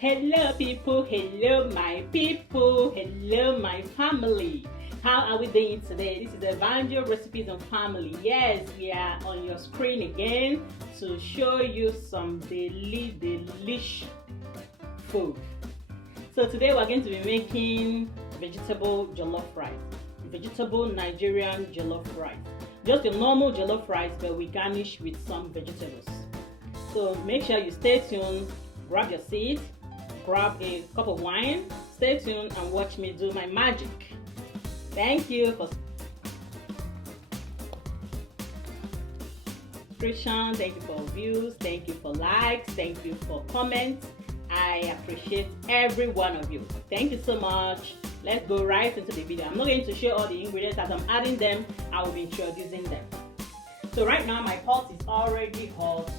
Hello people, hello my people, hello my family. How are we doing today? This is Evangel Recipes and Family. Yes, we are on your screen again to show you some delish food. So today we're going to be making vegetable jollof rice, vegetable Nigerian jollof rice. Just a normal jollof rice, but we garnish with some vegetables. So make sure you stay tuned, grab your seat, grab a cup of wine, stay tuned and watch me do my magic. Thank you for subscription, thank you for views, thank you for likes, thank you for comments. I appreciate every one of you. Thank you so much. Let's go right into the video. I'm not going to show all the ingredients. As I'm adding them, I will be introducing them. So right now my pot is already hot.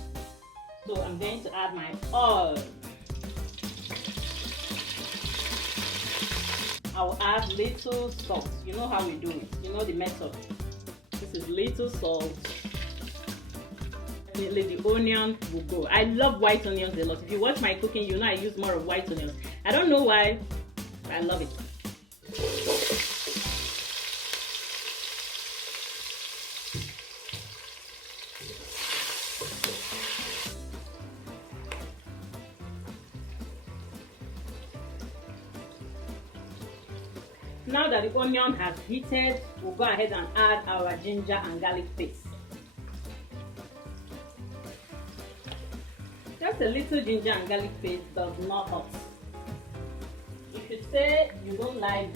So I'm going to add my oil. I'll add little salt. You know how we do it. You know the method. This is little salt. Definitely the onion will go. I love white onions a lot. If you watch my cooking, you know I use more of white onions. I don't know why, but I love it. Now that the onion has heated, we'll go ahead and add our ginger and garlic paste. Just a little ginger and garlic paste does not hurt. If you say you don't like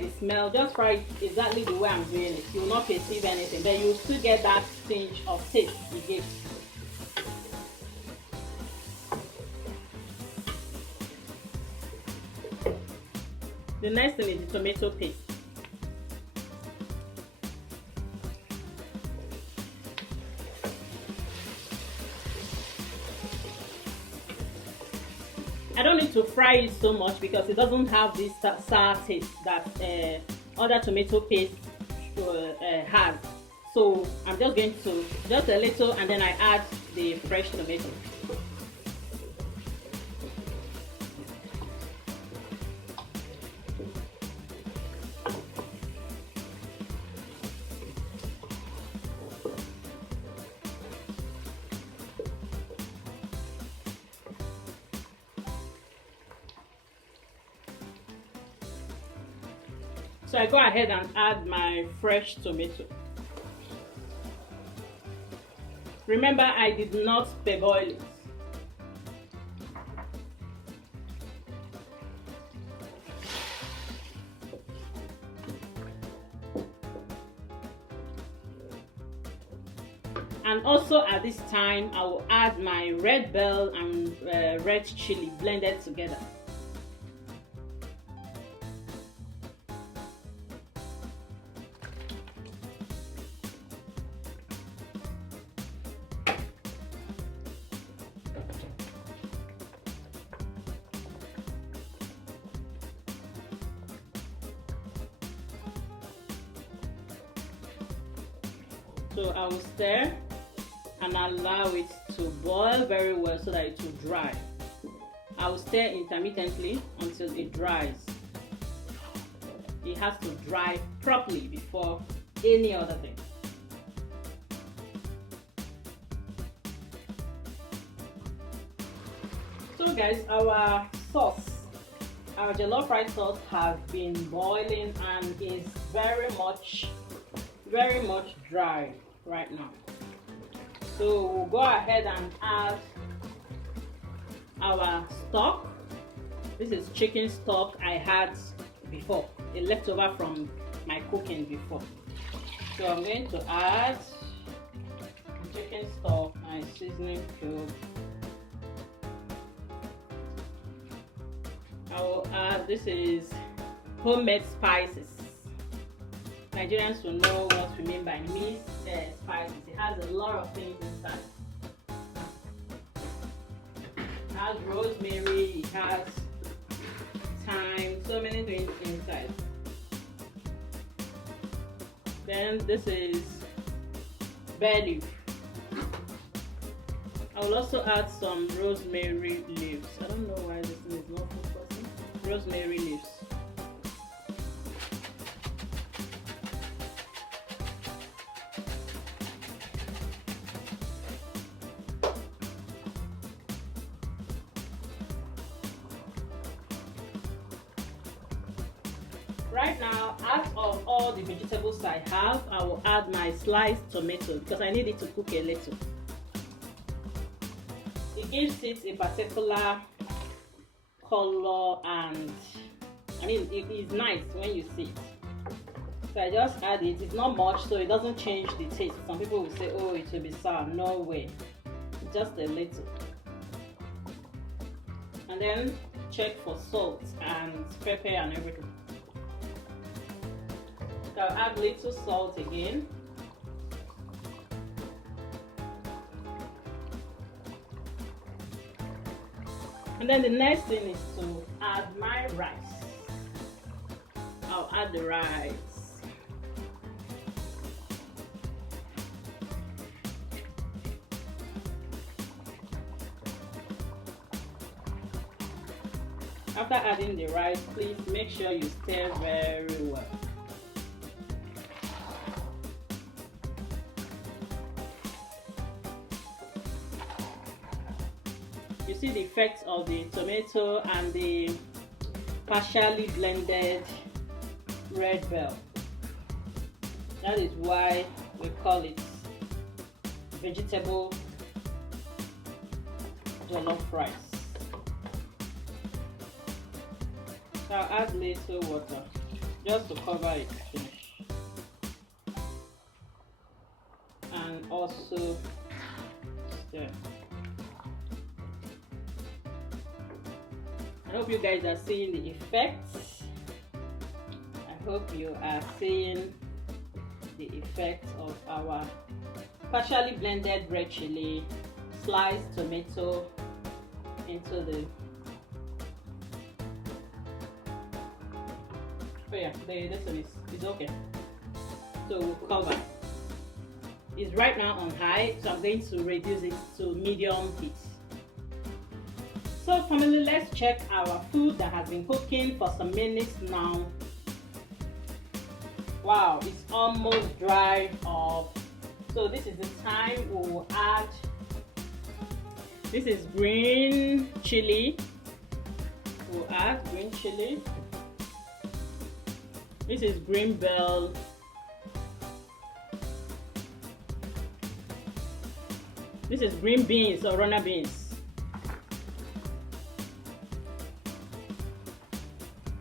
the smell, just fry it exactly the way I'm doing it. You will not perceive anything, but you will still get that tinge of taste it gives. The next thing is the tomato paste. I don't need to fry it so much because it doesn't have this sour taste that other tomato paste has. So I'm just going to, just a little, and then I add the fresh tomato. So I go ahead and add my fresh tomato. Remember, I did not parboil it. And also at this time, I will add my red bell and red chili blended together. So I will stir and allow it to boil very well so that it will dry. I will stir intermittently until it dries. It has to dry properly before any other thing. So guys, our sauce, our jollof rice sauce has been boiling and is very much dry right now. So we'll go ahead and add our stock. This is chicken stock I had before, a leftover from my cooking before. So I'm going to add chicken stock, my seasoning cube. I will add, this is homemade spices. Nigerians will know what we mean by mixed spices. It has a lot of things inside. It has rosemary, it has thyme, so many things inside. Then this is bay leaf. I will also add some rosemary leaves. I don't know why this thing is not focusing. Rosemary leaves. Right now, out of all the vegetables I have, I will add my sliced tomato because I need it to cook a little. It gives it a particular color, and I mean it is nice when you see it. So I just add it. It's not much, so it doesn't change the taste. Some people will say, oh, it will be sour. No way, just a little. And then check for salt and pepper and everything. So I'll add little salt again. And then the next thing is to add my rice. I'll add the rice. After adding the rice, please make sure you stir very well. You see the effects of the tomato and the partially blended red bell. That is why we call it vegetable jollof rice. So I'll add little water just to cover it, and also stir. I hope you guys are seeing the effects. I hope you are seeing the effects of our partially blended red chili, sliced tomato into the this one is okay. So we'll cover. It's right now on high, so I'm going to reduce it to medium heat. So family, let's check our food that has been cooking for some minutes now. Wow, it's almost dried off. So this is the time we will add, this is green chili. We'll add green chili. This is green bell. This is green beans or runner beans.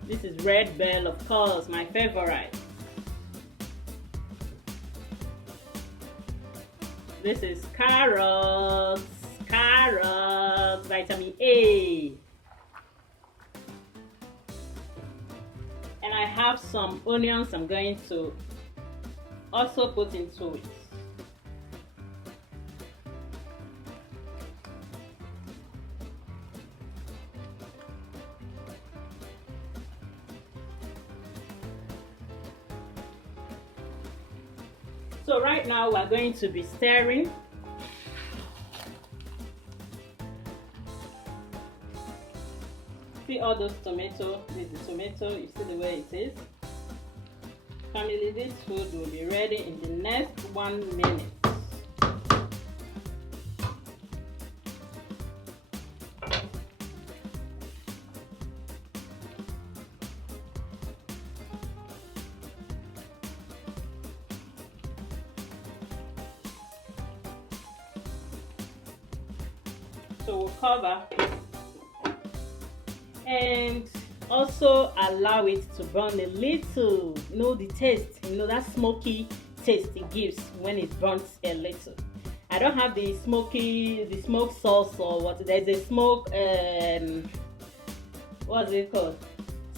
This is red bell, of course, my favorite. This is carrots, vitamin A. And I have some onions I'm going to also put into it. So right now we're going to be stirring. See all those tomatoes? This is the tomato, you see the way it is. Family, this food will be ready in the next 1 minute. So we'll cover and also allow it to burn a little. You know the taste, you know that smoky taste it gives when it burns a little. I don't have the smoke sauce or what. There's a smoke what's it called?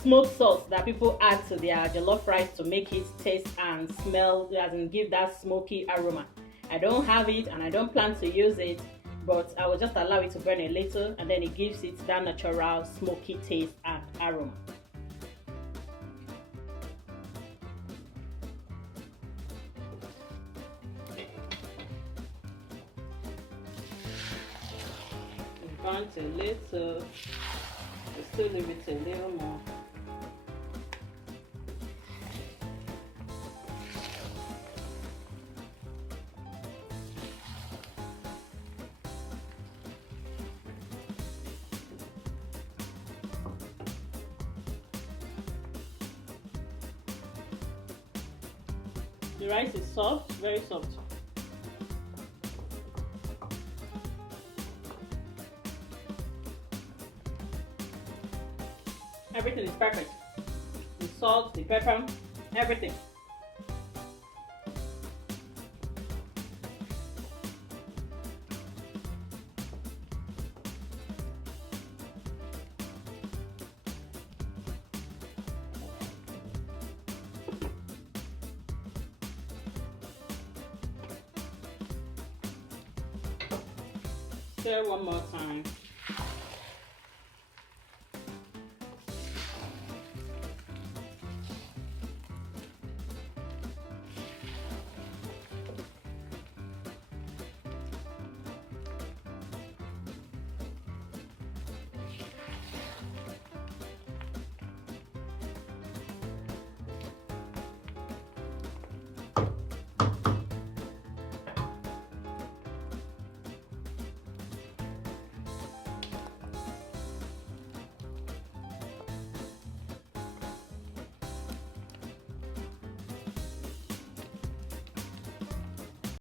Smoke sauce that people add to their jollof rice to make it taste and smell and give that smoky aroma. I don't have it and I don't plan to use it, but I will just allow it to burn a little and then it gives it that natural smoky taste and aroma. it a little. We'll still leave it a little more. The rice is soft, very soft. Everything is perfect. The salt, the pepper, everything. Stir one more time.